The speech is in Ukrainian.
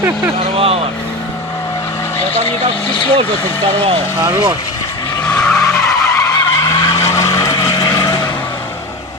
Сорвало. Да там не так все сложно, чтобы сорвало. Хорош.